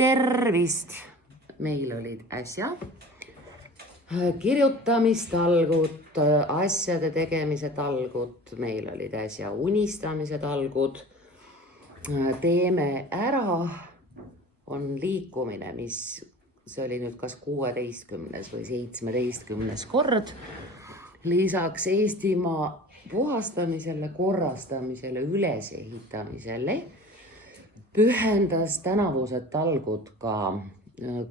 Tervist! Meil olid äsja kirjutamistalgud, asjade tegemise talgud, meil olid äsja unistamise talgud. Teeme ära on liikumine, mis see oli nüüd kas 16. või 17. kord. Lisaks Eestimaa puhastamisele, korrastamisele, ülesehitamisele pühendas tänavused talgud ka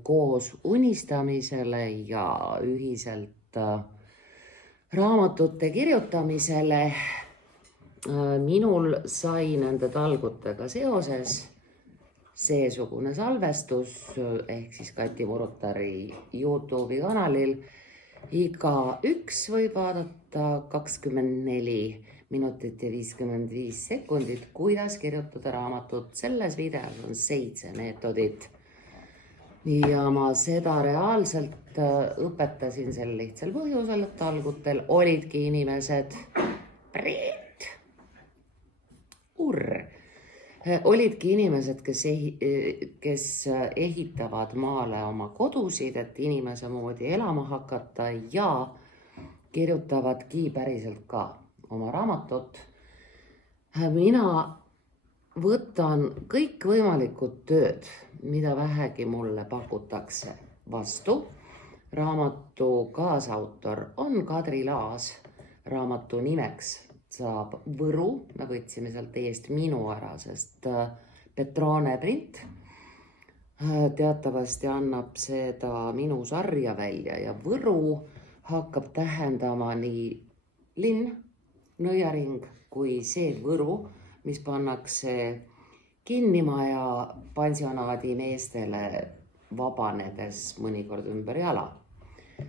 koos unistamisele ja ühiselt raamatute kirjutamisele. Minul sai nende talgutega seoses seesugune salvestus ehk siis Kati Murutari YouTube'i kanalil. Igaüks võib vaadata 24 minutit ja 55 sekundit, kuidas kirjutada raamatut. Selles videos on 7 meetodit. Ja ma seda reaalselt õpetasin sel lihtsal põhjusel, et talgutel olidki inimesed olidki inimesed, kes ehitavad maale oma kodusid, et inimese moodi elama hakata ja kirjutavadki päriselt ka oma raamatut. Mina võtan kõik võimalikud tööd, mida vähegi mulle pakutakse vastu. Raamatu kaasautor on Kadri Laas. Raamatu nimeks saab Võru. Me võtsime sealt eest minu ära, sest Petrone print teatavasti annab seda minu sarja välja ja Võru hakkab tähendama nii linn, nõiaring kui see Võru, mis pannakse kinnimaja pansionaadi meestele vabanedes mõnikord ümber jala.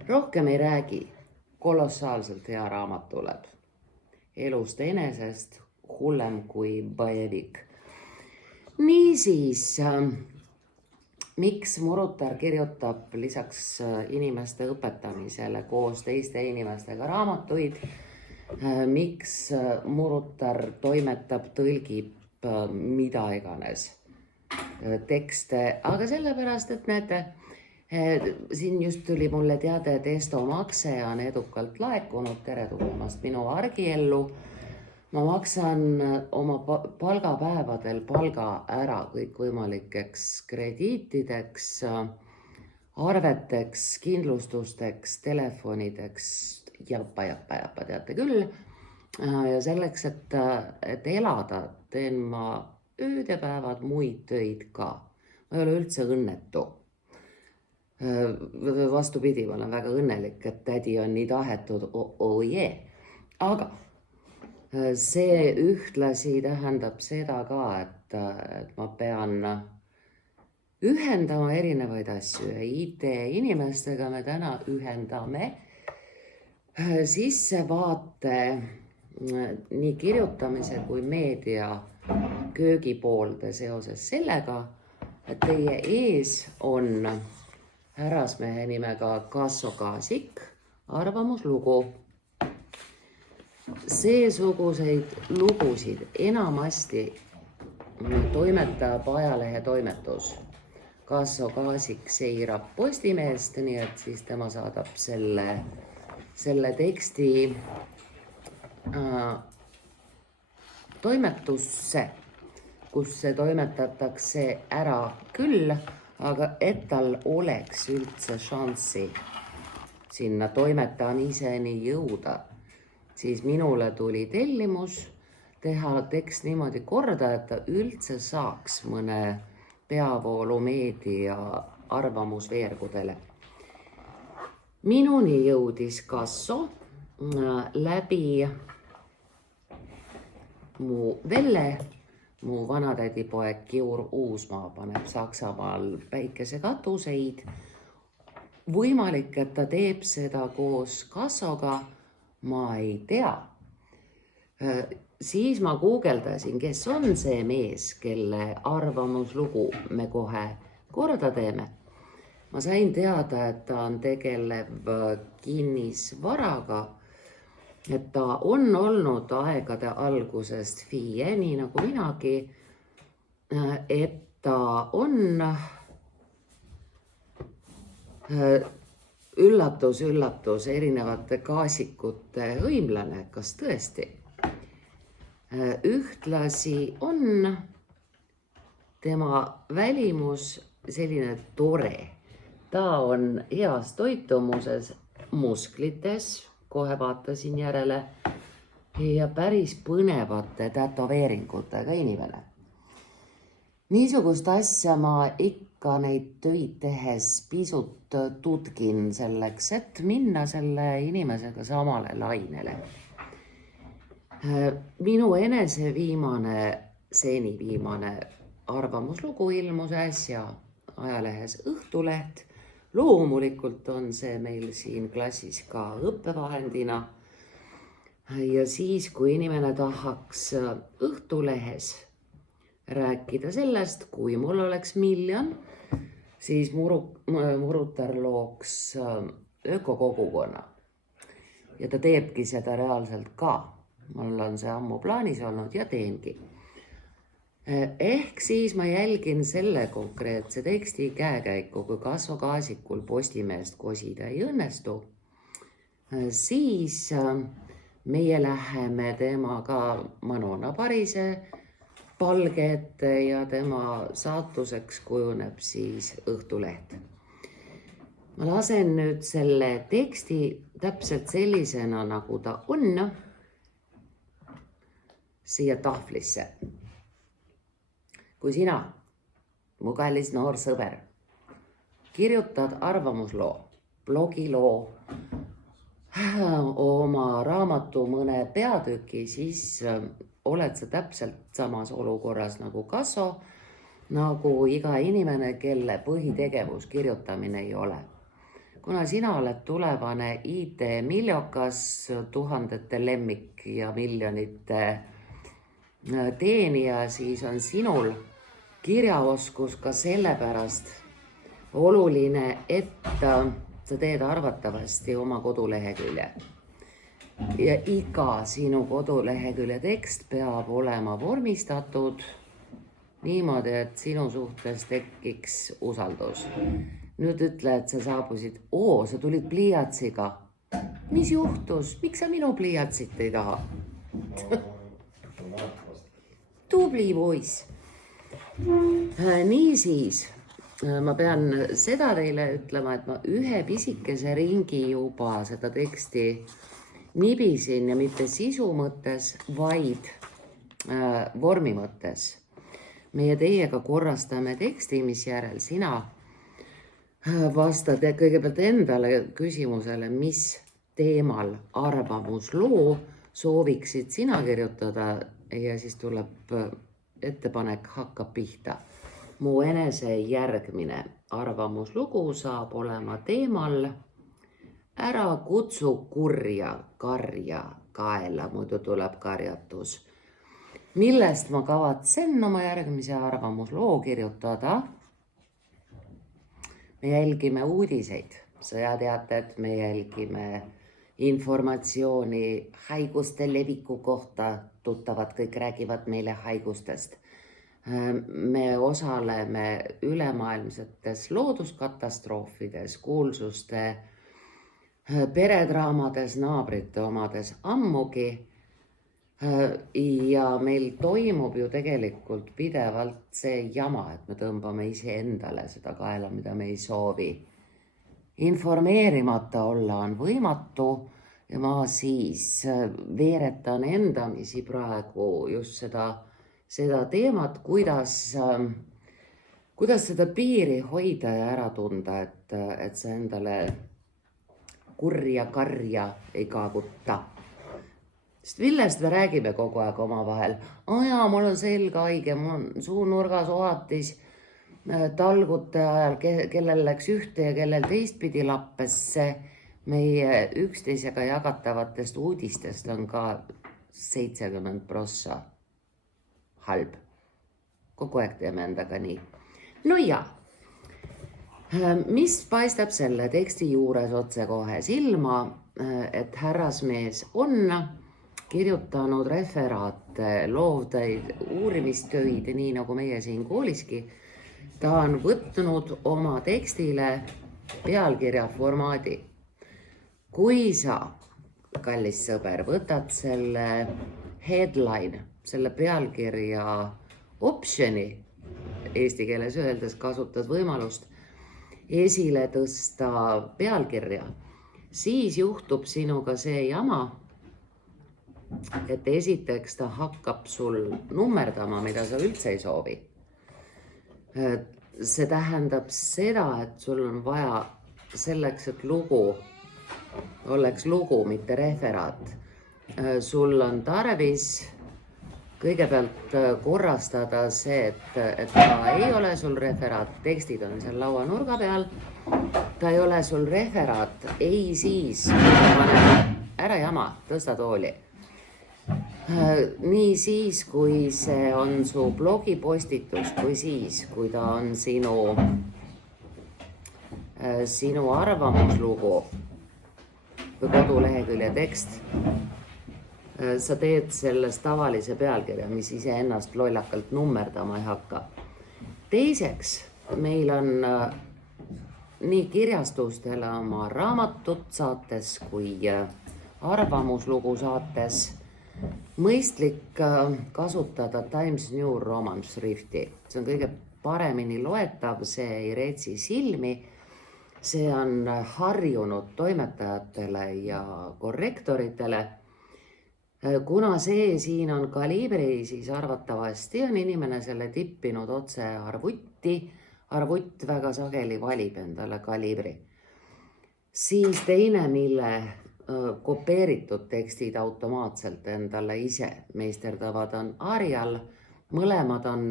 Rohkem ei räägi, kolossaalselt hea raamat tuleb. Elust enesest hullem kui bajevik. Niisiis, miks Murutar kirjutab lisaks inimeste õpetamisele koos teiste inimestega raamatuid? Miks Murutar toimetab, tõlgib mida iganes tekste, aga sellepärast, et näete, siin just tuli mulle teade, et Esto makse on edukalt laekunud. Tere tulemast minu argiellu. Ma maksan oma palgapäevadel palga ära kõikvõimalikeks krediitideks, arveteks, kindlustusteks, telefonideks, jappa, teate küll. Ja selleks, et elada, teen ma ööd ja päevad muid töid ka. Ma ei ole üldse õnnetu. Vastupidi, ma olen väga õnnelik, et tädi on nii tahetud, Aga see ühtlasi tähendab seda ka, et ma pean ühendama erinevaid asju ja IT-inimestega me täna ühendame sissevaate nii kirjutamise kui meedia köögipoolde seoses sellega, et teie ees on härrasmehe nimega Kasso Kaasik arvamuslugu. Seesuguseid lugusid enamasti toimetab ajalehe Toimetus. Kasso Kaasik seirab Postimeest, nii et siis tema saadab selle teksti toimetusse, kus see toimetatakse ära küll, aga et tal oleks üldse šanssi sinna toimetamiseni jõuda, siis minule tuli tellimus teha tekst niimoodi korda, et ta üldse saaks mõne peavoolumeedia arvamusveergudele. Minuni jõudis Kasso läbi mu Velle, mu vanatädipoeg Kiur Uusmaa paneb Saksamaal päikesekatuseid. Võimalik, et ta teeb seda koos Kassoga, ma ei tea. Siis ma guugeldasin, kes on see mees, kelle arvamuslugu me kohe korda teeme. Ma sain teada, et ta on tegelev kinnisvaraga, et ta on olnud aegade algusest FIE, nii nagu minagi, et ta on Üllatus, üllatus, erinevate gaasikute hõimlane, kas tõesti? Ühtlasi on tema välimus selline tore. Ta on heas toitumuses, musklites, kohe vaatasin järele, ja päris põnevate tätoveeringutega inimene. Niisugust asja ma ikka neid töid tehes pisut tutkin selleks, et minna selle inimesega samale lainele. Minu enese seni viimane arvamuslugu ilmus äsja ajalehes Õhtuleht. Loomulikult on see meil siin klassis ka õppevahendina. Ja siis, kui inimene tahaks Õhtulehes rääkida sellest, kui mul oleks 1 miljon, siis Murutar looks ökokogukonna. Ja ta teebki seda reaalselt ka. Mul on see ammu plaanis olnud ja teengi. Ehk siis ma jälgin selle konkreetse teksti käekäiku, kui Kasvo Kaasikul Postimeest kosida ei õnnestu, siis meie läheme temaga Manona Parise palge ette ja tema saatuseks kujuneb siis Õhtuleht. Ma lasen nüüd selle teksti täpselt sellisena, nagu ta on, siia tahvlisse. Kui sina, mu kallis noor sõber, kirjutad arvamusloo, blogiloo, oma raamatu mõne peatüki, siis oled sa täpselt samas olukorras nagu Kasvo, nagu iga inimene, kelle põhitegevus kirjutamine ei ole. Kuna sina oled tulevane IT-miljokas, tuhandete lemmik ja miljonite teenija, siis on sinul kirjaoskus ka sellepärast oluline, et sa teed arvatavasti oma kodulehekülje. Ja iga sinu kodulehekülje tekst peab olema vormistatud niimoodi, et sinu suhtes tekiks usaldus. Nüüd ütle, et sa saabusid, sa tulid pliiatsiga. Mis juhtus? Miks sa minu pliiatsit ei taha? Tubli poiss. Niisiis, ma pean seda teile ütlema, et ma ühe pisikese ringi juba seda teksti nibisin ja mitte sisu mõttes, vaid vormi mõttes. Meie teiega korrastame teksti, mis järel sina vastad kõigepealt endale küsimusele, mis teemal arvamusloo sooviksid sina kirjutada, ja siis tuleb ettepanek, hakkab pihta. Mu enese järgmine arvamuslugu saab olema teemal ära kutsu kurja karja kaela, muidu tuleb karjatus. Millest ma kavatsen oma järgmise arvamusloo kirjutada? Me jälgime uudiseid, sõjateated, me jälgime informatsiooni haiguste leviku kohta, tuttavad kõik räägivad meile haigustest. Me osaleme ülemaailmsetes looduskatastroofides, kuulsuste, peredraamades, naabrite omades ammugi. Ja meil toimub ju tegelikult pidevalt see jama, et me tõmbame iseendale seda kaela, mida me ei soovi. Informeerimata olla on võimatu ja ma siis veeretan endamisi praegu just seda teemat, kuidas seda piiri hoida ja ära tunda, et sa endale kurja karja ei kaagutta. Sest millest me räägime kogu aeg omavahel? Jaa, mul on selga haige, mul on suunurgas oatis, talgute ajal, kellel läks ühte ja kellel teistpidi lappesse. Meie üksteisega jagatavatest uudistest on ka 70% halb. Kogu aeg teeme endaga nii. No ja, mis paistab selle teksti juures otse kohe silma, et härrasmees on kirjutanud referaate, loovtöid, uurimistöid, nii nagu meie siin kooliski. Ta on võtnud oma tekstile pealkirja formaadi. Kui sa, kallis sõber, võtad selle headline, selle pealkirja optioni, eesti keeles öeldes kasutad võimalust esile tõsta pealkirja, siis juhtub sinuga see jama, et esiteks ta hakkab sul nummerdama, mida sa üldse ei soovi. See tähendab seda, et sul on vaja selleks, et lugu oleks lugu, mitte referaat. Sul on tarvis kõigepealt korrastada see, et ta ei ole sul referaat, tekstid on seal lauanurga peal, ta ei ole sul referaat, ei siis, ära jama, tõsta tooli. Nii siis, kui see on su blogipostitus, kui siis, kui ta on sinu arvamuslugu või kodulehekülje tekst, sa teed sellest tavalise pealkirja, mis iseennast lollakalt nummerdama ei hakka. Teiseks, meil on nii kirjastustele oma raamatut saates kui arvamuslugu saates mõistlik kasutada Times New Roman Shrifti. See on kõige paremini loetav, see ei reetsi silmi, see on harjunud toimetajatele ja korrektoritele. Kuna see siin on kaliibri, siis arvatavasti on inimene selle tippinud otse arvutti. Arvutt väga sageli valib endale kaliibri. Siis teine, mille kopeeritud tekstid automaatselt endale ise meisterdavad, on Arial. Mõlemad on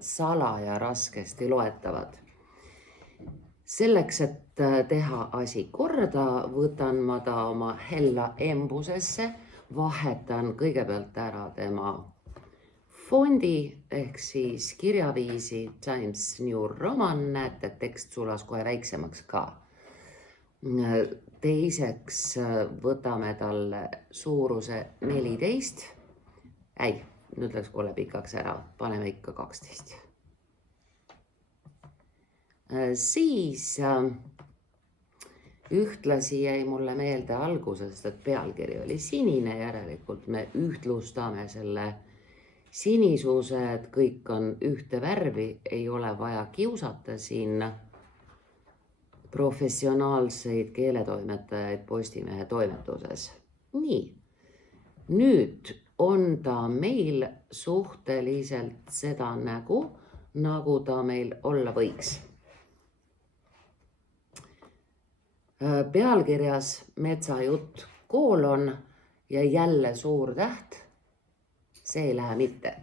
salaja raskesti loetavad. Selleks, et teha asi korda, võtan ma ta oma hella embusesse, vahetan kõigepealt ära tema fondi ehk siis kirjaviisi Times New Roman, näete, et tekst sulas kohe väiksemaks ka. Teiseks võtame talle suuruse 14. Nüüd läks kohe pikaks ära, paneme ikka 12. Siis ühtlasi jäi mulle meelde algusest, et pealkiri oli sinine, järelikult me ühtlustame selle sinisuse, et kõik on ühte värvi, ei ole vaja kiusata siin professionaalseid keeletoimetajaid Postimehe toimetuses. Nii, nüüd on ta meil suhteliselt seda nägu, nagu ta meil olla võiks. Pealkirjas metsajutt koolon ja jälle suur täht, see ei lähe mitte,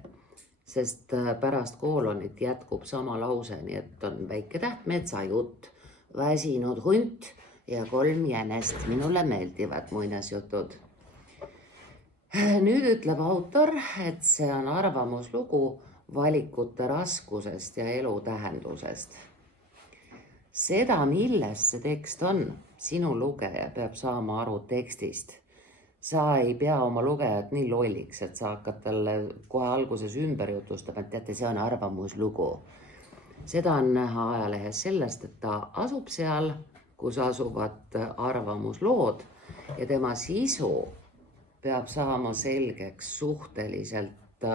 sest pärast koolonit jätkub sama lause, nii et on väike täht, metsajutt. Väsinud hunt ja 3 jänest, minule meeldivad muinasjutud. Nüüd ütleb autor, et see on arvamuslugu valikute raskusest ja elu tähendusest. Seda, milles see tekst on, sinu lugeja peab saama aru tekstist. Sa ei pea oma lugejat nii lolliks, et sa hakkad talle kohe alguses ümber jutustama, et teate, see on arvamuslugu. Seda on näha ajalehes sellest, et ta asub seal, kus asuvad arvamuslood ja tema sisu peab saama selgeks suhteliselt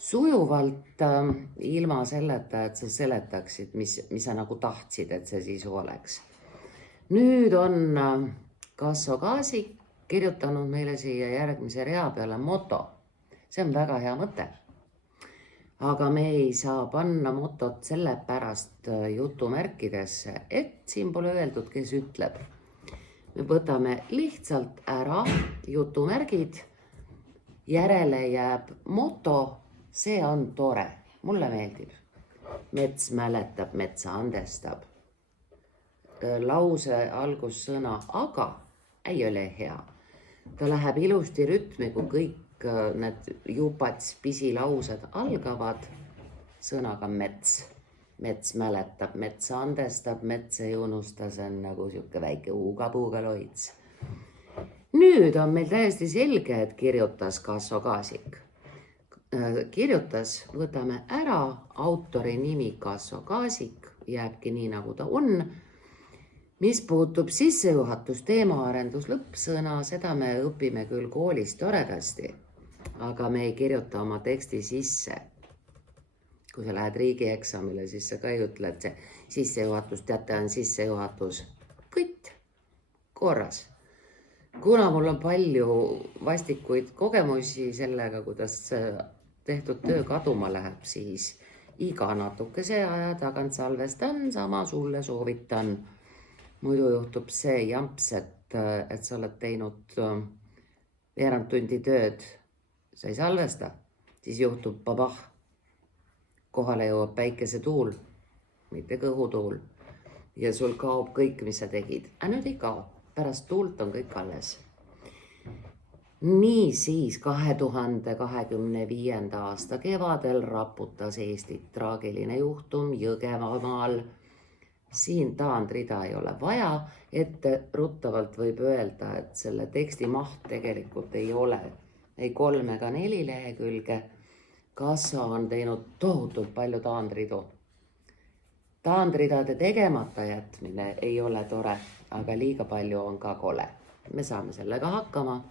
sujuvalt, ilma selleta, et sa seletaksid, mis sa nagu tahtsid, et see sisu oleks. Nüüd on Kasso Kaasik kirjutanud meile siia järgmise rea peale moto. See on väga hea mõte. Aga me ei saa panna motot sellepärast jutumärkidesse, et siin pole öeldud, kes ütleb. Me võtame lihtsalt ära jutumärgid, järele jääb moto, see on tore, mulle meeldib. Mets mäletab, metsa andestab. Lause algussõna aga ei ole hea. Ta läheb ilusti rütmi, kui kõik need jupats pisilaused algavad sõnaga mets. Mets mäletab, metsa andestab, mets ei unusta, see on nagu siuke väike uuga-puuga loits. Nüüd on meil täiesti selge, et kirjutas Kasso Kaasik. Kirjutas, võtame ära, autori nimi Kasso Kaasik, jääbki nii nagu ta on. Mis puutub sissejuhatus, teemaarendus, lõppsõna, seda me õpime küll koolis toredasti, aga me ei kirjuta oma teksti sisse. Kui sa lähed riigieksamile, siis sa ka ei ütle, et see sissejuhatus, teate, on sissejuhatus. Kõik korras. Kuna mul on palju vastikuid kogemusi sellega, kuidas tehtud töö kaduma läheb, siis iga natukese aja tagant salvestan, sama sulle soovitan. Muidu juhtub see jamps, et sa oled teinud veerand tundi tööd, sa ei salvesta, siis juhtub babah. Kohale jõuab päikesetuul, mitte kõhutuul. Ja sul kaob kõik, mis sa tegid. Nüüd ei kao, pärast tuult on kõik alles. Nii siis 2025. aasta kevadel raputas Eestit traagiline juhtum Jõgevamaal. Siin taandrida ei ole vaja, ruttavalt võib öelda, et selle teksti maht tegelikult ei ole ei 3 ega 4 lehekülge. Kassa on teinud tohutult palju taandridu. Taandridade tegemata jätmine ei ole tore, aga liiga palju on ka kole. Me saame sellega hakkama.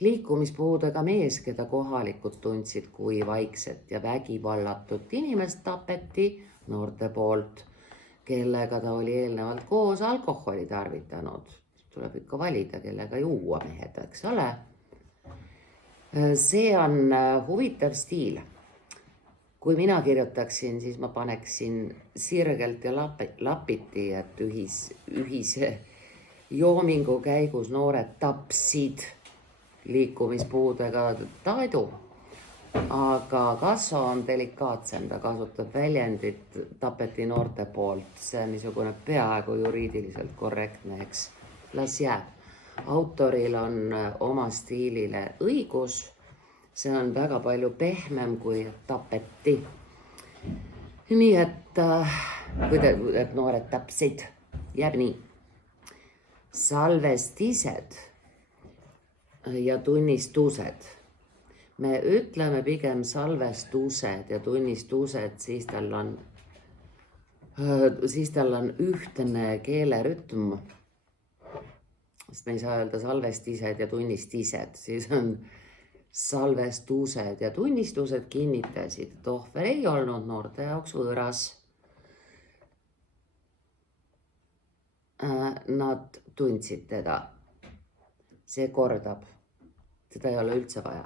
Liikumispuudega mees, keda kohalikud tundsid kui vaikset ja vägivallatut inimest, tapeti noorte poolt, kellega ta oli eelnevalt koos alkoholi tarvitanud. Tuleb ikka valida, kellega juua mehed, eks ole. See on huvitav stiil. Kui mina kirjutaksin, siis ma paneksin sirgelt ja lapiti, et ühise joomingu käigus noored tapsid liikumispuudega Taidu. Aga Kassa on delikaatsem, ta kasutab väljendit tapeti noorte poolt. See on niisugune peaaegu juriidiliselt korrektne, eks. Las jääb. Autoril on oma stiilile õigus. See on väga palju pehmem kui tapeti. Nii et noored tapsid, jääb nii. Salvestised ja tunnistused. Me ütleme pigem salvestused ja tunnistused, siis tal on ühtne keelerütm. Sest me ei saa öelda salvestised ja tunnistised, siis on salvestused ja tunnistused kinnitasid, et ohver ei olnud noorte jaoks võõras. Nad tundsid teda. See kordab. Seda ei ole üldse vaja.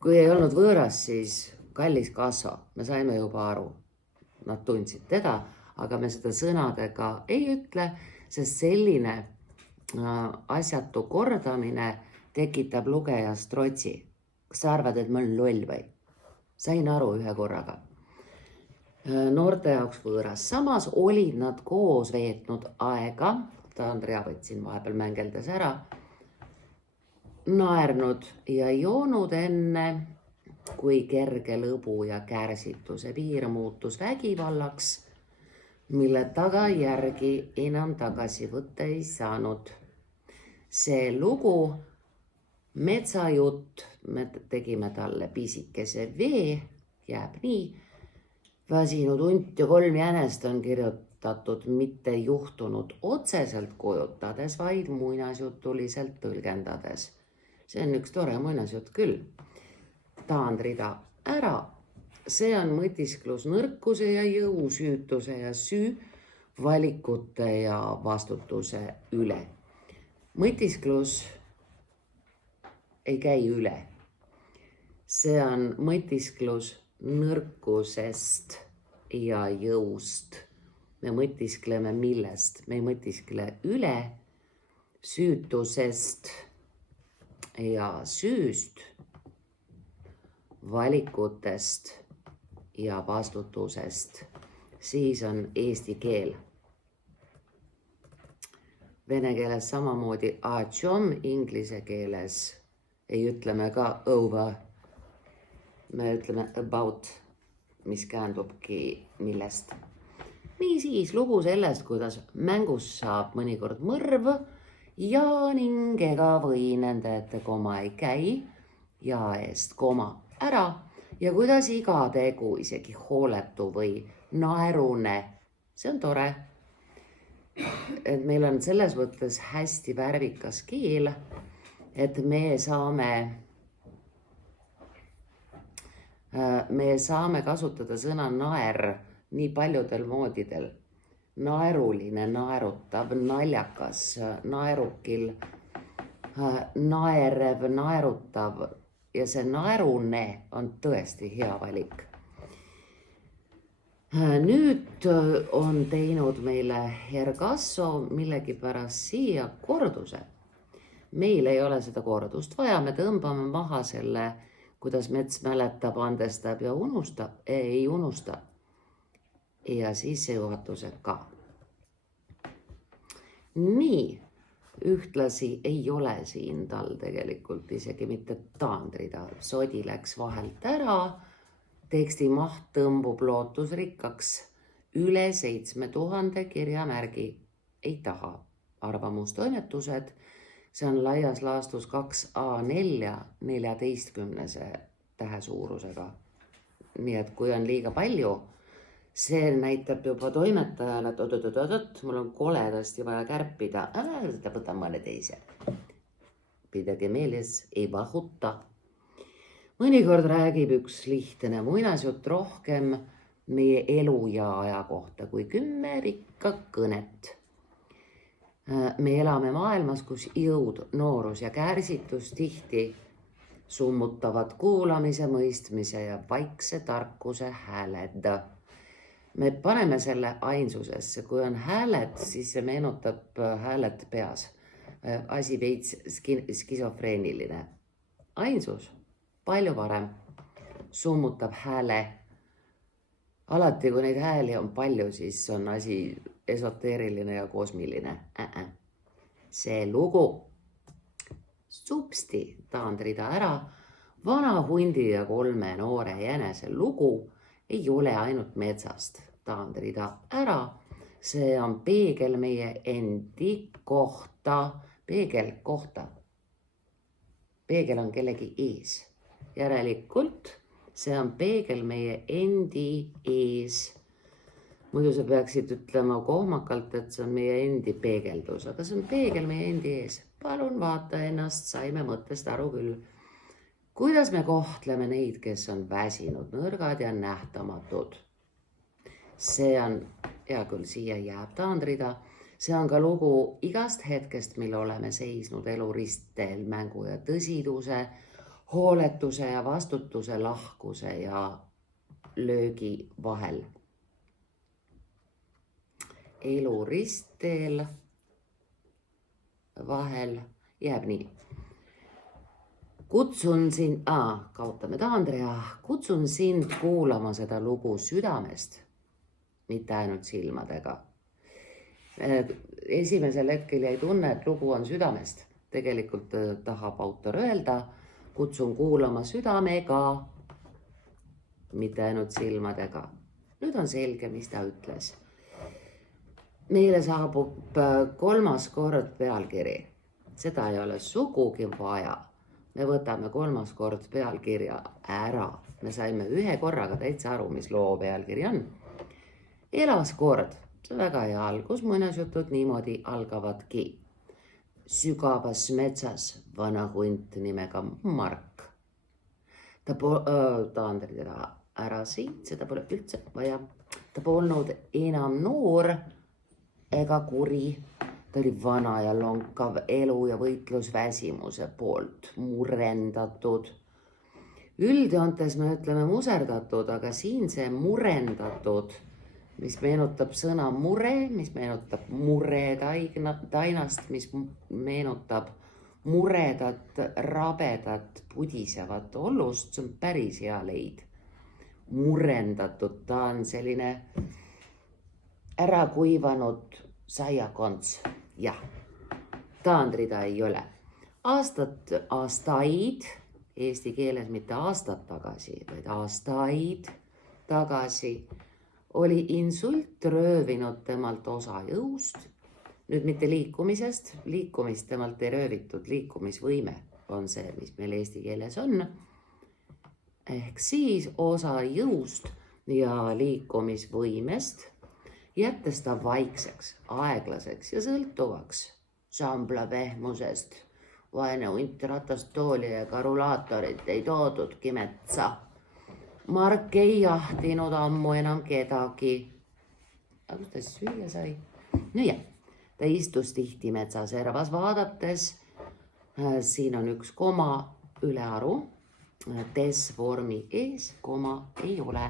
Kui ei olnud võõras, siis kallis Kassa, me saime juba aru. Nad tundsid teda, aga me seda sõnadega ei ütle, sest selline asjatu kordamine tekitab lugejas trotsi. Kas sa arvad, et ma olen loll või? Sain aru ühe korraga. Noorte jaoks võõras. Samas olid nad koos veetnud aega, Andrea võtsin vahepeal mängeldes ära, naernud ja joonud enne, kui kerge lõbu ja kärsituse piir muutus vägivallaks, mille tagajärgi enam tagasi võtta ei saanud. See lugu, metsajutt, me tegime talle pisikese vee, jääb nii. Väsinud hunt ja 3 jänest on kirjutatud mitte juhtunud otseselt kujutades, vaid muinasjutuliselt tõlgendades. See on üks tore muinasjutt küll. Taandrida ära. See on mõtisklus nõrkuse ja jõu, süütuse ja süü, valikute ja vastutuse üle. Mõtisklus ei käi üle. See on mõtisklus nõrkusest ja jõust. Me mõtiskleme millest? Me ei mõtiskle üle, süütusest ja süüst, valikutest ja vastutusest. Siis on eesti keel. Vene keeles samamoodi о чем, inglise keeles ei ütle me ka over. Me ütleme about, mis käändubki millest. Nii siis lugu sellest, kuidas mängus saab mõnikord mõrv ja ning ega või nende ette koma ei käi ja eest koma ära ja kuidas iga tegu, isegi hooletu või naerune, see on tore. et meil on selles mõttes hästi värvikas keel, et me saame kasutada sõna naer nii paljudel moodidel. Naeruline, naerutav, naljakas, naerukil, naerev, naerutav ja see naerune on tõesti hea valik. Nüüd on teinud meile Ergasso millegipärast siia korduse. Meil ei ole seda kordust vaja, me tõmbame maha selle, kuidas mets mäletab, andestab ja unustab, ei unusta. Ja sissejuhatused ka. Nii, ühtlasi ei ole siin tal tegelikult isegi mitte taandrida. Sodi läks vahelt ära, teksti maht tõmbub lootusrikkaks, üle 7000 kirjamärgi. Ei taha arvamustoimetused, see on laias laastus 2A4 14 tähe suurusega. Nii et kui on liiga palju, see näitab juba toimetajale, et mul on koledasti vaja kärpida, võtan mõne teise. Pidage meeles, ei vahuta. Mõnikord räägib üks lihtne muinasjutt rohkem meie elu ja aja kohta kui 10 rikka kõnet. Me elame maailmas, kus jõud, noorus ja kärsitus tihti summutavad kuulamise, mõistmise ja vaikse tarkuse hääled. Me paneme selle ainsusesse, kui on hääled, siis see meenutab hääled peas. Asi veits skisofreeniline. Ainsus, palju parem, summutab hääle. Alati, kui neid hääli on palju, siis on asi esoteeriline ja kosmiline. See lugu. Supsti taandrida ära, vana hundi ja 3 noore jänese lugu ei ole ainult metsast. Taandrida ära, see on peegel meie endi kohta. Peegel kohta. Peegel on kellegi ees. Järelikult see on peegel meie endi ees. Muidu sa peaksid ütlema kohmakalt, et see on meie endi peegeldus, aga see on peegel meie endi ees. Palun vaata ennast, saime mõttest aru küll. Kuidas me kohtleme neid, kes on väsinud, nõrgad ja nähtamatud? See on, hea küll, siia jääb taandrida. See on ka lugu igast hetkest, mil oleme seisnud eluristel mängu ja tõsiduse, hooletuse ja vastutuse, lahkuse ja löögi vahel. Eluristel vahel jääb nii. Kaotame taandria, kutsun sind kuulama seda lugu südamest, mitte ainult silmadega. Esimesel hetkel jäi tunne, et lugu on südamest. Tegelikult tahab autor öelda, kutsun kuulama südamega, mitte ainult silmadega. Nüüd on selge, mis ta ütles. Meile saabub 3. kord pealkiri. Seda ei ole sugugi vaja. Me võtame 3. kord pealkirja ära. Me saime 1 korraga täitsa aru, mis loo pealkiri on. Elas kord. See on väga hea algus. Muinasjutud niimoodi algavadki. Sügavas metsas vana hunt nimega Mark. Taandri teda ära siit, seda pole üldse vaja. Ta polnud enam noor ega kuri. Ta oli vana ja lonkav elu ja võitlusväsimuse poolt murendatud. Üldjoontes me ütleme muserdatud, aga siin see murendatud, mis meenutab sõna mure, mis meenutab muretainast, mis meenutab muredat, rabedat, pudisevat ollust, see on päris hea leid. Murendatud, ta on selline ära kuivanud saiakonts. Jah, taandrida ei ole. Aastaid, eesti keeles mitte aastat tagasi, vaid aastaid tagasi oli insult röövinud temalt osa jõust. Nüüd mitte liikumisest, liikumist temalt ei röövitud, liikumisvõime on see, mis meil eesti keeles on. Ehk siis osa jõust ja liikumisvõimest jättes ta vaikseks, aeglaseks ja sõltuvaks sambla pehmusest. Vaene hunt ratastooli ega rulaatorit ei toodudki metsa. Mark ei jahtinud ammu enam kedagi. Aga kus ta süüa sai? No jah, ta istus tihti metsaservas vaadates. Siin on üks koma ülearu. Des-vormi ees koma ei ole.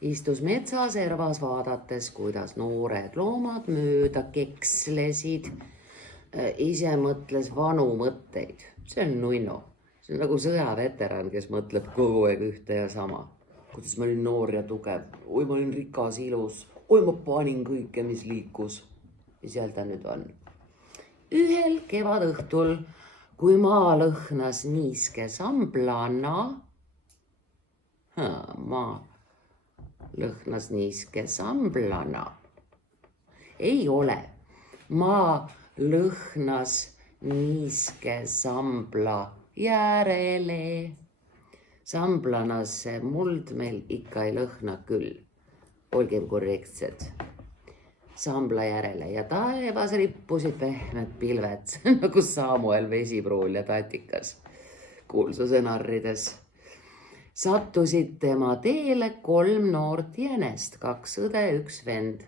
Istus metsaservas vaadates, kuidas noored loomad mööda kekslesid. Ise mõtles vanu mõtteid. See on nunno. See on nagu sõjaveteran, kes mõtleb kogu aeg ühte ja sama. Kuidas ma olin noor ja tugev. Oi, ma olin rikas, ilus. Oi, ma panin kõike, mis liikus. Ja seal ta nüüd on. Ühel kevadõhtul, kui maa lõhnas niiske samblana, lõhnas niiske samblana, ei ole, maa lõhnas niiske sambla järele. Samblanas see muld meil ikka ei lõhna küll, olgem korrektsed. Sambla järele ja taevas rippusid pehmed pilved, nagu Samuel Vesipruul ja Tatikas kuulsuse narrides. Sattusid tema teele 3 noort jänest, 2 õde, 1 vend.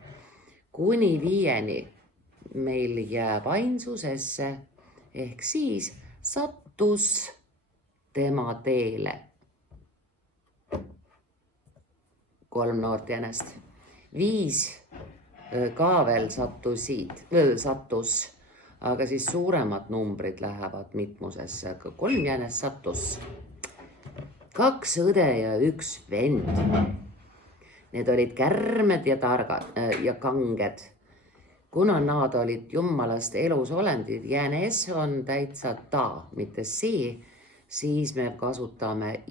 Kuni 5 meil jääb ainsusesse, ehk siis sattus tema teele 3 noort jänest. 5 ka veel sattus, aga siis suuremad numbrid lähevad mitmusesse, aga 3 jänest sattus. 2 õde ja 1 vend. Need olid kärmed ja targad ja kanged. Kuna nad olid jumalast elus olendid, jänes on täitsa ta, mitte see, siis me kasutame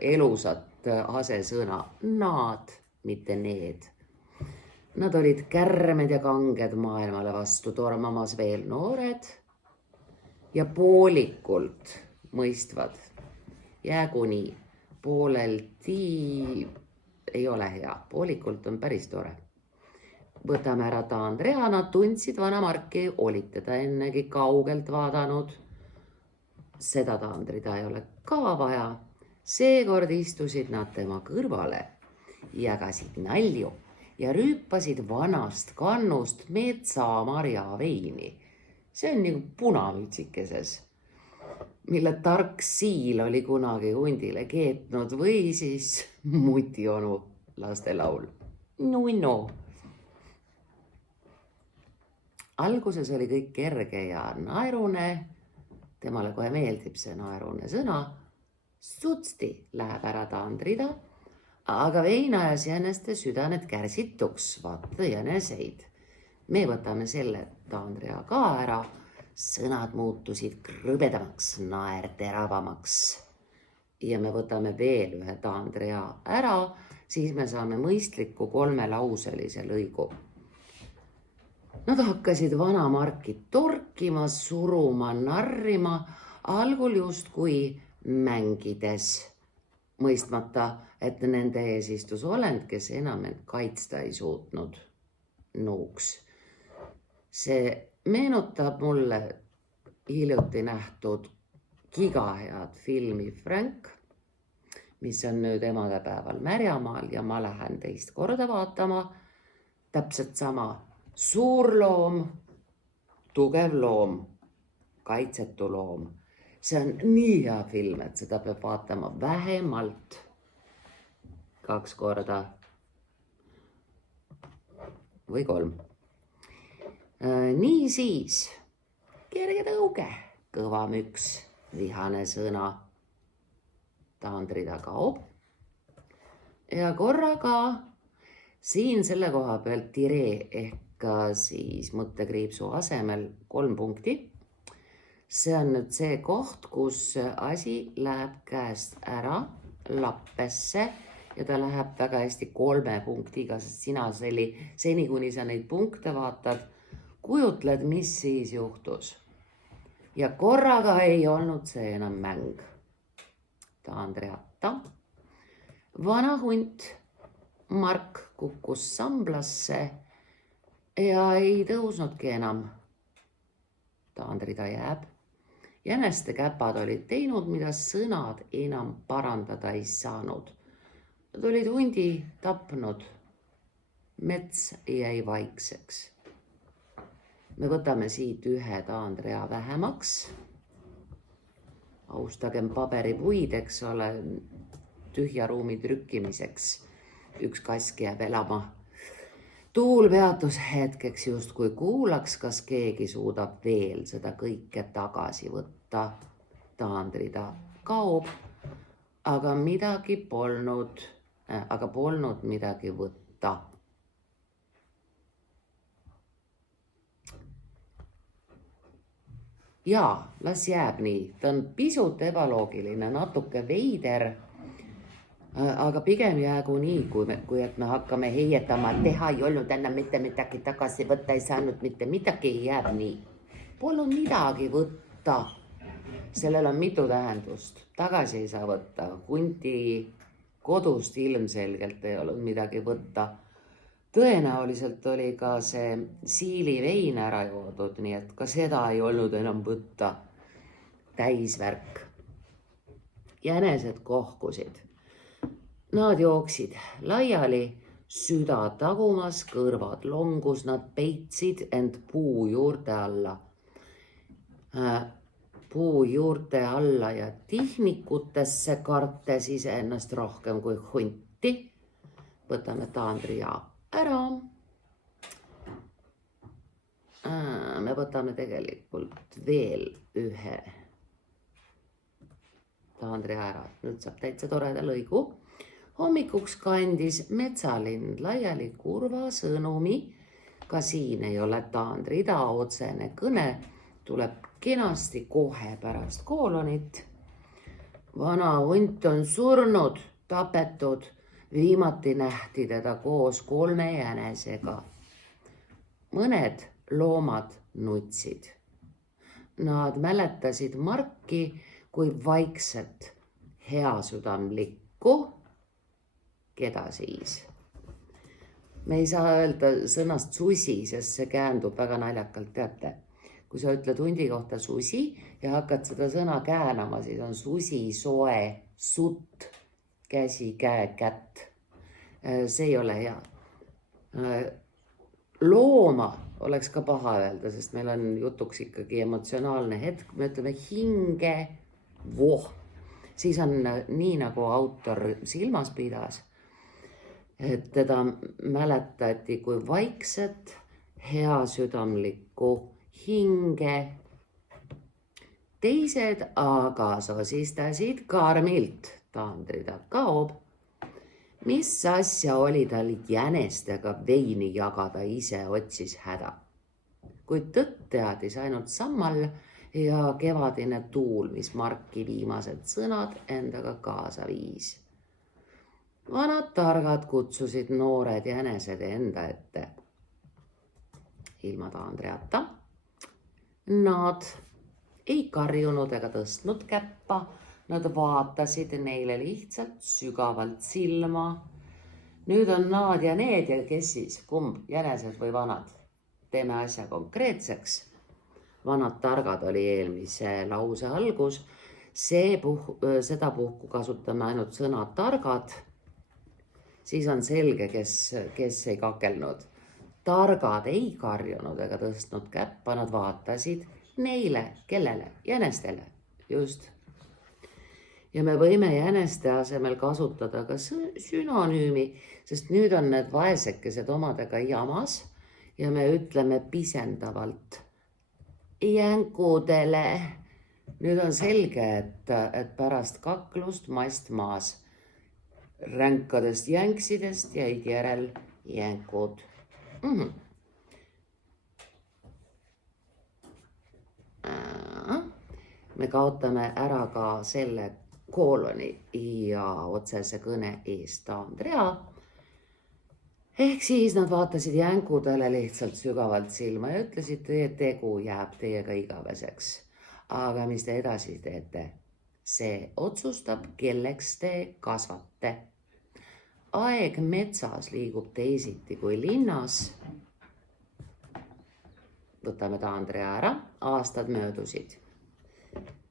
elusat asesõna nad, mitte need. Nad olid kärmed ja kanged maailmale vastu tormamas veel noored ja poolikult mõistvad. Jäägu nii, poolelti ei ole hea, poolikult on päris tore. Võtame ära Taandrea, nad tundsid vana Marki, olid teda ennegi kaugelt vaadanud. Seda Taandrida ei ole ka vaja. Seekord istusid nad tema kõrvale, jagasid nalju ja rüüpasid vanast kannust metsamarja veini. See on nagu punamütsikeses, mille tark siil oli kunagi hundile keetnud või siis mutionu lastelaul. No. Alguses oli kõik kerge ja naerune. Temale kohe meeldib see naerune sõna. Sutsti läheb ära Taandrida. Aga veinajas jäneste südamed kärsituks, vaata jäneseid. Me võtame selle Taandrea ka ära. Sõnad muutusid krõbedamaks, naer teravamaks. Ja me võtame veel ühe Taandrea ära, siis me saame mõistliku 3-lauselise lõigu. Nad hakkasid vana Marki torkima, suruma, narrima, algul justkui mängides. Mõistmata, et nende ees istus olend, kes enam end kaitsta ei suutnud. Nuuks. See meenutab mulle hiljuti nähtud gigahead filmi Frank, mis on nüüd emadepäeval Märjamaal ja ma lähen teist korda vaatama. Täpselt sama. Suur loom, tugev loom, kaitsetu loom. See on nii hea film, et seda peab vaatama vähemalt 2 korda või 3. Nii siis, kerge tõuge, kõva müks, vihane sõna. Taandrida kaob. Ja korraga siin selle koha pealt tiree ehk siis mõttekriipsu asemel 3 punkti. See on nüüd see koht, kus asi läheb käest ära lappesse ja ta läheb väga hästi 3 punktiga, sest sina seni, kuni sa neid punkte vaatad, kujutled, mis siis juhtus. Ja korraga ei olnud see enam mäng. Taandreata. Vana hunt Mark kukkus samblasse ja ei tõusnudki enam. Taandri ta jääb. Jäneste käpad olid teinud, mida sõnad enam parandada ei saanud. Nad olid hundi tapnud. Mets jäi vaikseks. Me võtame siit ühe taandrea vähemaks. Austagem paberipuid, eks ole, tühja ruumi trükkimiseks. Üks kask jääb elama. Tuul peatus hetkeks justkui kuulaks, kas keegi suudab veel seda kõike tagasi võtta. Taandri ta kaob, aga polnud midagi võtta. Jaa, las jääb nii. Ta on pisut ebaloogiline, natuke veider, aga pigem jäägu nii, kui et me hakkame heietama, et teha ei olnud enam mitte midagi tagasi võtta, ei saanud mitte midagi, jääb nii. Polnud midagi võtta. Sellel on mitu tähendust. Tagasi ei saa võtta. Hundi kodust ilmselgelt ei olnud midagi võtta. Tõenäoliselt oli ka see siili vein ära joodud, nii et ka seda ei olnud enam võtta. Täisvärk. Jänesed kohkusid. Nad jooksid laiali, süda tagumas, kõrvad longus, nad peitsid end puu juurte alla ja tihnikutesse kartes iseennast rohkem kui hunti. Võtame Taandri ja ära. Me võtame tegelikult veel ühe Taandri ära. Nüüd saab täitsa toreda lõigu. Hommikuks kandis metsalind laiali kurva sõnumi. Ka siin ei ole Taandrida otsene kõne. Tuleb kenasti kohe pärast koolonit. Vana hunt on surnud, tapetud. Viimati nähti teda koos 3 jänesega. Mõned loomad nutsid. Nad mäletasid Marki kui vaikset, heasüdamlikku. Keda siis? Me ei saa öelda sõnast susi, sest see käändub väga naljakalt, teate. Kui sa ütled hundi kohta susi ja hakkad seda sõna käänama, siis on susi, soe, sutt, käsi, käe, kätt. See ei ole hea. Looma oleks ka paha öelda, sest meil on jutuks ikkagi emotsionaalne hetk. Me ütleme hinge, voh. Siis on nii, nagu autor silmas pidas, et teda mäletati kui vaikset, heasüdamlikku hinge. Teised aga sosistasid karmilt. Taandri ta kaob. Mis asja oli tal jänestega veini jagada, ise otsis häda. Kuid tõtt teadis ainult sammal ja kevadine tuul, mis Marki viimased sõnad endaga kaasa viis. Vanad targad kutsusid noored jänesed enda ette. Ilma Taandreata. Nad ei karjunud ega tõstnud käppa. Nad vaatasid neile lihtsalt sügavalt silma. Nüüd on nad ja need ja kes siis? Kumb? Jänesed või vanad? Teeme asja konkreetseks. Vanad targad oli eelmise lause algus. Seda puhku kasutame ainult sõna targad. Siis on selge, kes ei kakelnud. Targad ei karjunud ega tõstnud käppa. Nad vaatasid neile, kellele? Jänestele. Just. Ja me võime jäneste asemel kasutada ka sünonüümi, sest nüüd on need vaesekesed omadega jamas ja me ütleme pisendavalt jänkudele. Nüüd on selge, et pärast kaklust mast maas. Ränkadest jänksidest jäid järel jänkud. Me kaotame ära ka selle kooloni ja otsese kõne eest Taandrea. Ehk siis nad vaatasid jänkudele lihtsalt sügavalt silma ja ütlesid, teie tegu jääb teiega igaveseks. Aga mis te edasi teete? See otsustab, kelleks te kasvate. aeg metsas liigub teisiti kui linnas. Võtame taandri ära, aastad möödusid.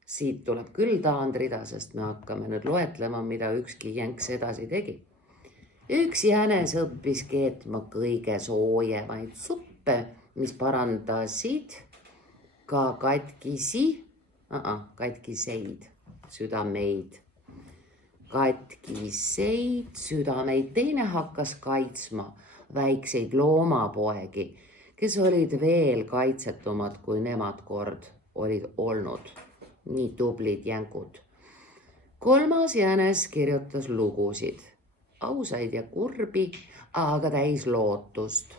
Siit tuleb küll taandrida, sest me hakkame nüüd loetlema, mida ükski jänks edasi tegi. Üks jänes õppis keetma kõige soojemaid suppe, mis parandasid ka katkiseid südameid. Katkiseid südameid. Teine hakkas kaitsma väikseid loomapoegi, kes olid veel kaitsetumad, kui nemad kord olid olnud. Nii tublid jänkud. Kolmas jänes kirjutas lugusid. Ausaid ja kurbi, aga täis lootust.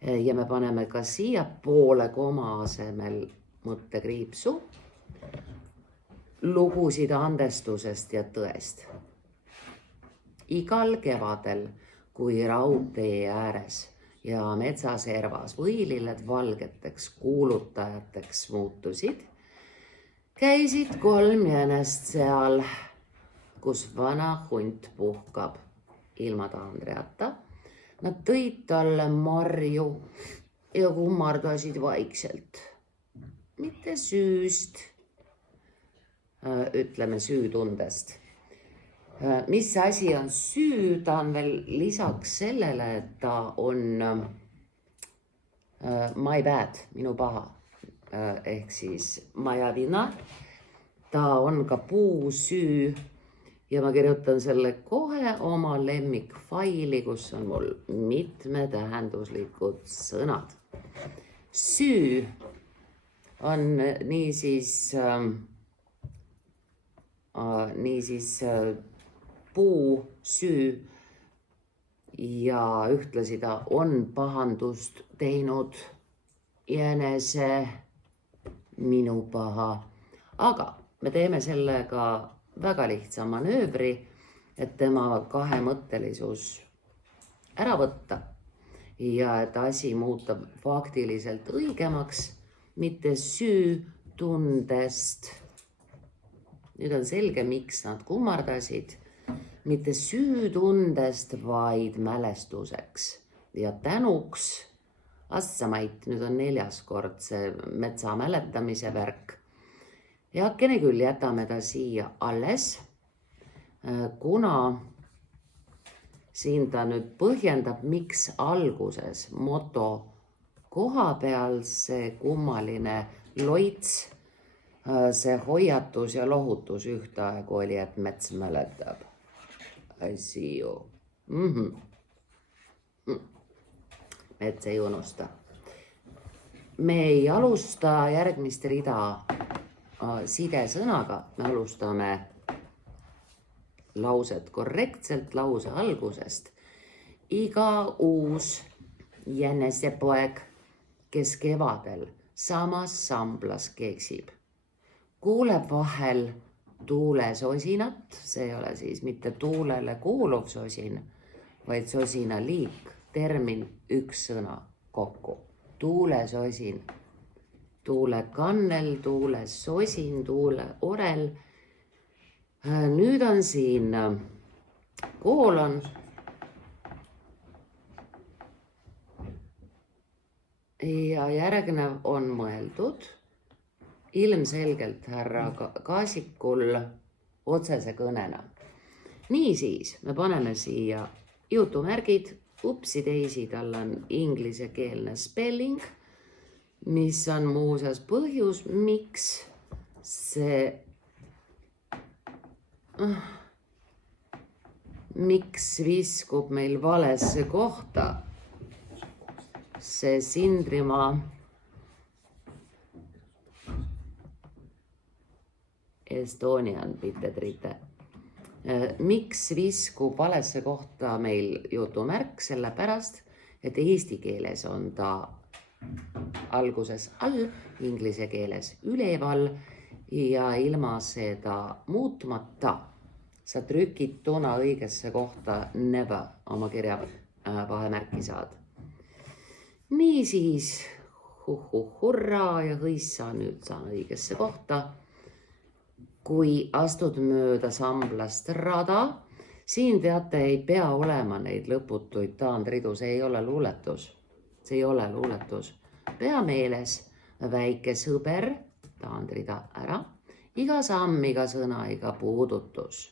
Ja me paneme ka siia poole koma asemel mõttekriipsu. Lugusid andestusest ja tõest. Igal kevadel, kui raudtee ääres ja metsaservas võililled valgeteks kuulutajateks muutusid, käisid 3 jänest seal, kus vana hunt puhkab ilma taandriata. Nad tõid talle marju ja kummardasid vaikselt. Mitte süüst, ütleme süütundest. Mis asi on süü? Ta on veel lisaks sellele, et ta on my bad, minu paha. Ehk siis maja vina. Ta on ka puusüü ja ma kirjutan selle kohe oma lemmikfaili, kus on mul mitmetähenduslikud sõnad. Süü on niisiis puusüü ja ühtlasi ta on pahandust teinud jänese minu paha. Aga me teeme sellega väga lihtsa manöövri, et tema kahemõttelisus ära võtta ja et asi muuta faktiliselt õigemaks, mitte süütundest. Nüüd on selge, miks nad kummardasid. Mitte süütundest, vaid mälestuseks ja tänuks. Assamait, nüüd on 4. kord see metsa mäletamise värk. Heakene küll, jätame ta siia alles, kuna siin ta nüüd põhjendab, miks alguses moto koha peal see kummaline loits, see hoiatus ja lohutus ühtaegu oli, et mets mäletab. I see you. Mets ei unusta. Me ei alusta järgmist rida sidesõnaga, me alustame lauset korrektselt lause algusest. Iga uus jänesepoeg, kes kevadel samas samblas keksib, kuuleb vahel tuulesosinat, see ei ole siis mitte tuulele kuuluv sosin, vaid sosina liik, termin, 1 sõna kokku. Tuulesosin, tuulekannel, tuulesosin, tuuleorel. Nüüd on siin koolon. Ja järgnev on mõeldud ilmselgelt härra Kaasikul otsese kõnena. Niisiis, me paneme siia jutumärgid, upsi teisi, tal on inglisekeelne spelling, mis on muuseas põhjus, miks viskub meil valesse kohta see Sindrimaa Estonian Pittetrite. Miks viskub valesse kohta meil jutumärk? Sellepärast, et eesti keeles on ta alguses all, inglise keeles üleval ja ilma seda muutmata sa trükid tuna õigesse kohta never oma kirja vahemärki saad. Niisiis, hurraa ja hõissa, nüüd saan õigesse kohta. Kui astud mööda samblast rada, Siin teate, ei pea olema neid lõputuid taandridu, see ei ole luuletus. See ei ole luuletus. Pea meeles väike sõber, taandrida ära, iga samm, iga sõna, iga puudutus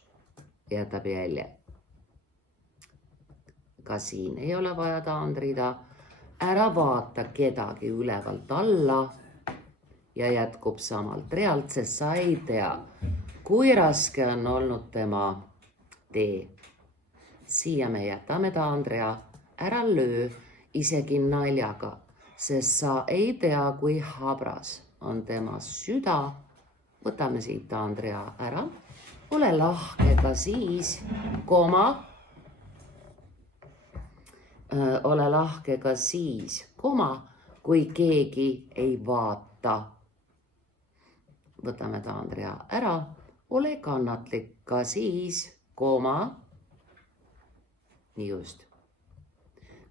jätab jälje. Ka siin ei ole vaja taandrida. Ära vaata kedagi ülevalt alla ja jätkub samalt realt, sest sa ei tea, kui raske on olnud tema tee. Siia me jätame taandria, ära löö isegi naljaga, sest sa ei tea, kui habras on tema süda. Võtame siit taandria ära. Ole lahke ka siis, ole lahke ka siis, kui keegi ei vaata. Võtame taandria ära. Ole kannatlik ka siis, nii just.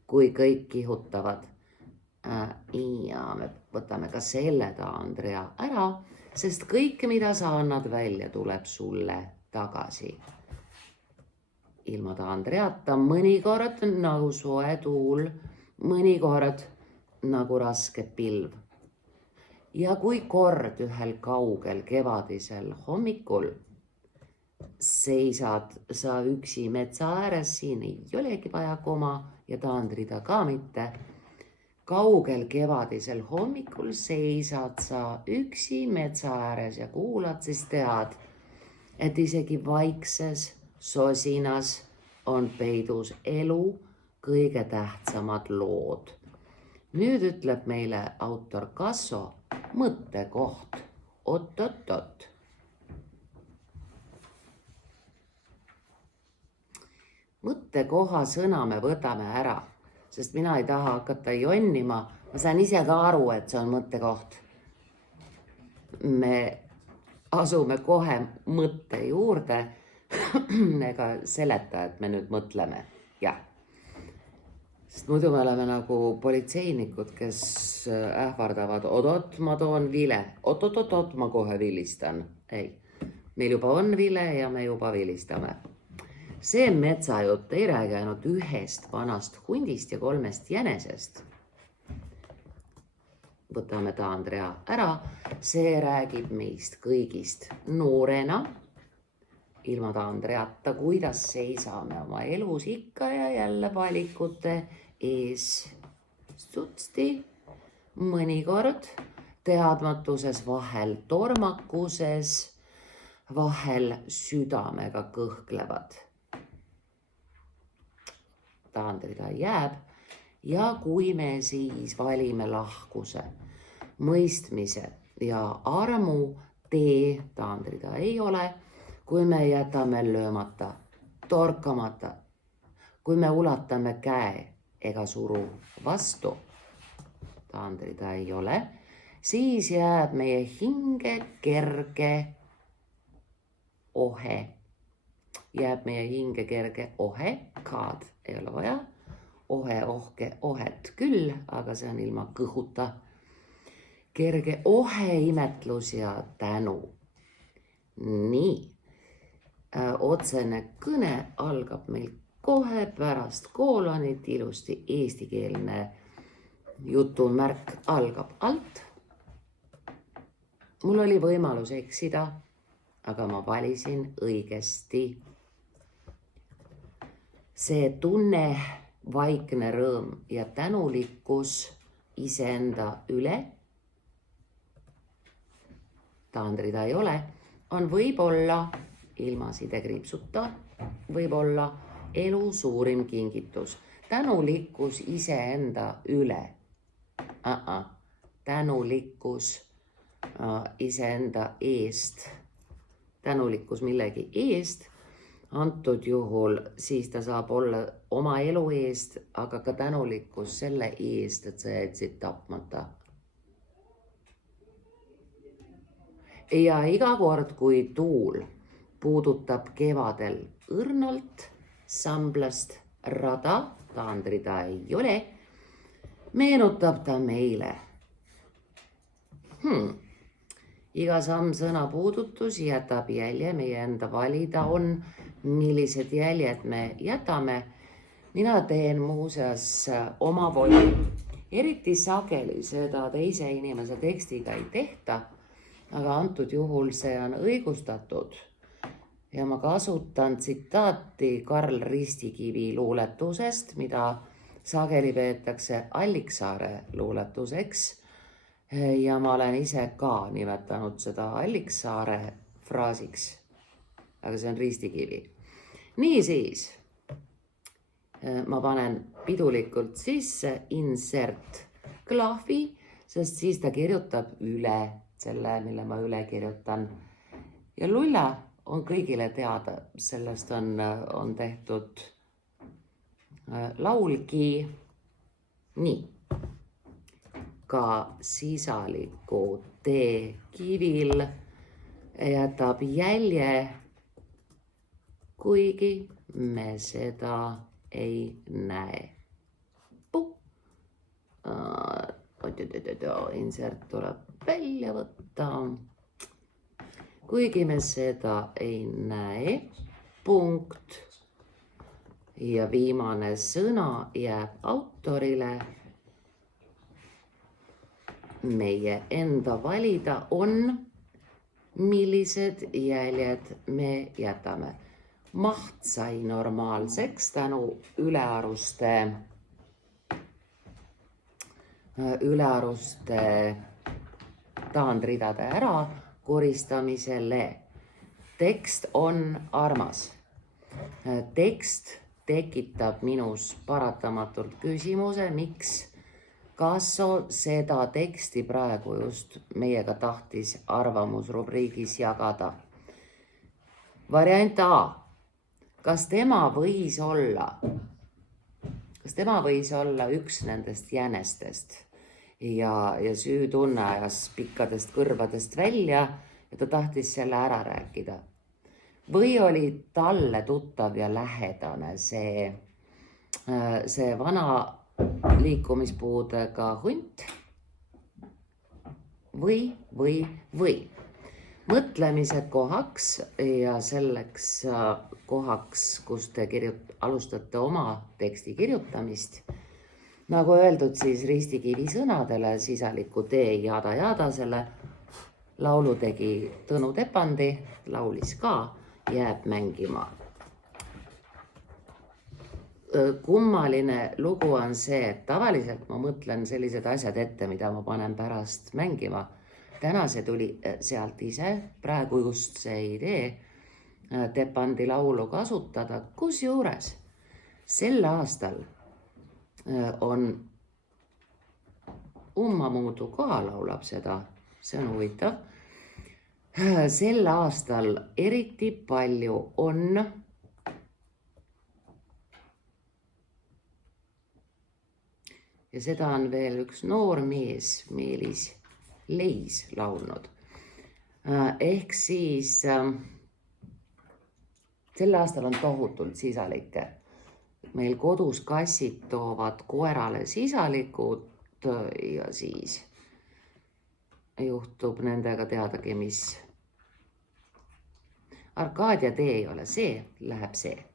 Kui kõik kihutavad. Ja me võtame ka selle taandria ära, sest kõik, mida sa annad välja, tuleb sulle tagasi. Ilma taandriata mõnikord nagu soe tuul, mõnikord nagu raske pilv. Ja kui kord ühel kaugel kevadisel hommikul seisad sa üksi metsa ääres, siin ei olegi vaja koma ja taandrida ka mitte. Kaugel kevadisel hommikul seisad sa üksi metsa ääres ja kuulad, siis tead, et isegi vaikses sosinas on peidus elu kõige tähtsamad lood. Nüüd ütleb meile autor Kasso mõttekoht. Oot. Mõttekoha sõna me võtame ära, sest mina ei taha hakata jonnima. Ma saan ise ka aru, et see on mõttekoht. Me asume kohe mõtte juurde ega seleta, et me nüüd mõtleme. Jah. Sest muidu me oleme nagu politseinikud, kes ähvardavad, oot, ma toon vile. Oot, ma kohe vilistan. Ei, meil juba on vile ja me juba vilistame. See metsajutt ei räägi ainult ühest vanast hundist ja 3 jänesest. Võtame taandria ära. See räägib meist kõigist noorena, ilma taandriata, kuidas seisame oma elus ikka ja jälle valikute ees. Sutsti, mõnikord teadmatuses, vahel tormakuses, vahel südamega kõhklevad. Taandrida jääb ja kui me siis valime lahkuse, mõistmise ja armu tee, taandrida ei ole, kui me jätame löömata, torkamata, kui me ulatame käe ega suru vastu, taandrida ei ole, siis jääb meie hinge kerge ohe. Jääb meie hinge kerge ohe, kaad ei ole vaja, ohke, ohet küll, aga see on ilma kõhuta. Kerge ohe, imetlus ja tänu. Nii, otsene kõne algab meil kohe pärast koolonit, ilusti eestikeelne jutumärk algab alt. Mul oli võimalus eksida, aga ma valisin õigesti. See tunne, vaikne rõõm ja tänulikkus iseenda üle, taandrida ei ole, on võib-olla, ilma sidekriipsuta, võib-olla elu suurim kingitus. Tänulikkus iseenda üle. Tänulikkus iseenda eest. Tänulikkus millegi eest. Antud juhul siis ta saab olla oma elu eest, aga ka tänulikkus selle eest, et sa jätsid tapmata. Ja iga kord, kui tuul puudutab kevadel õrnalt samblast rada, taandrida ei ole, meenutab ta meile. Iga samm sõna puudutus jätab jälje, meie enda valida on, millised jäljed me jätame. Mina teen muuseas oma voli. Eriti sageli seda teise inimese tekstiga ei tehta, aga antud juhul see on õigustatud. Ja ma kasutan tsitaati Karl Ristikivi luuletusest, mida sageli peetakse Alliksaare luuletuseks. Ja ma olen ise ka nimetanud seda Alliksaare fraasiks, aga see on Ristikivi. Niisiis, ma panen pidulikult sisse insert klahvi, sest siis ta kirjutab üle selle, mille ma üle kirjutan. Ja lulla on kõigile teada, sellest on tehtud laulgi. Nii, ka sisaliku teekivil jätab jälje, kuigi me seda ei näe. Insert tuleb välja võtta. Kuigi me seda ei näe, punkt. Ja viimane sõna jääb autorile. Meie enda valida on, millised jäljed me jätame. Maht sai normaalseks tänu ülearuste taandridade ära koristamisele. Tekst on armas. Tekst tekitab minus paratamatult küsimuse, miks Kasso seda teksti praegu just meiega tahtis arvamusrubriigis jagada. Variant A. Kas tema võis olla üks nendest jänestest ja süütunne ajas pikkadest kõrvadest välja ja ta tahtis selle ära rääkida? Või oli talle tuttav ja lähedane see vana liikumispuudega hunt? Või. Mõtlemise kohaks ja selleks kohaks, kus te alustate oma teksti kirjutamist. Nagu öeldud, siis Ristikivi sõnadele sisaliku tee jada, selle laulu tegi Tõnu Tepandi, laulis ka, jääb mängima. Kummaline lugu on see, et tavaliselt ma mõtlen sellised asjad ette, mida ma panen pärast mängima. Täna see tuli sealt ise, praegu just see idee Tepandi laulu kasutada, kusjuures sel aastal on Ummamuudu ka laulab seda, see on huvitav. Sel aastal eriti palju on ja seda on veel üks noor mees, Meelis Leis laulnud. Ehk siis sel aastal on tohutult sisalikke. Meil kodus kassid toovad koerale sisalikud ja siis juhtub nendega teadagi, mis. Arkaadia tee ei ole see, läheb see.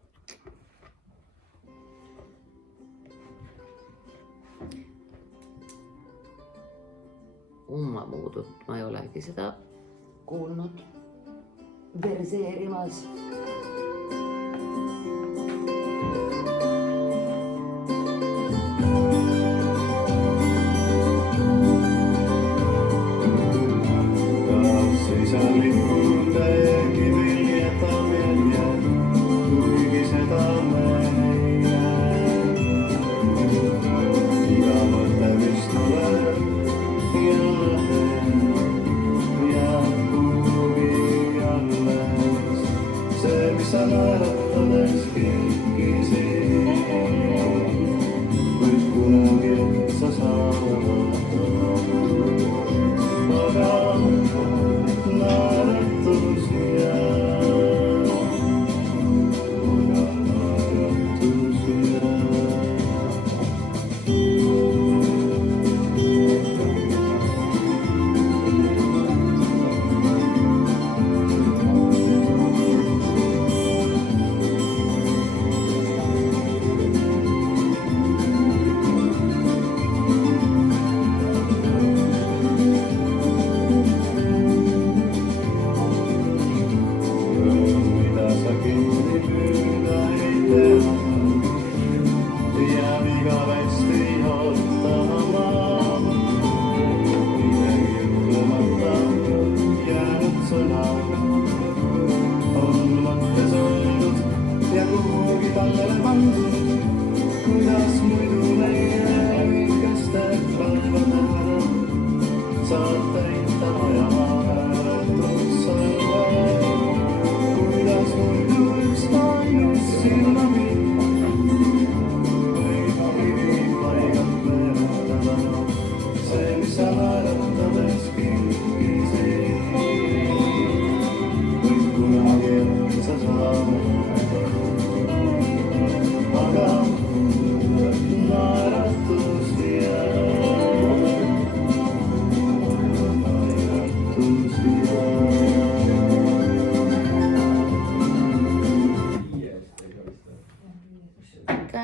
Ummamuudut ma ei olegi seda kuulnud verseerimas. Se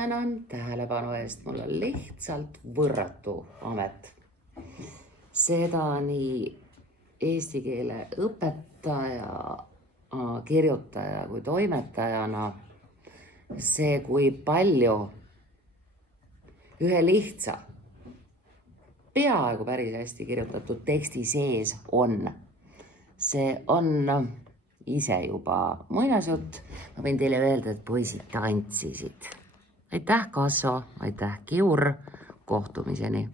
tänan tähelepanu eest, mul on lihtsalt võrratu amet. Seda nii eesti keele õpetaja, kirjutaja kui toimetajana. See, kui palju ühe lihtsa, peaaegu päris hästi kirjutatud teksti sees on. See on ise juba muinasjutt. Ma võin teile öelda, et poisid tantsisid. Aitäh, Kasso, aitäh, Kiur, kohtumiseni!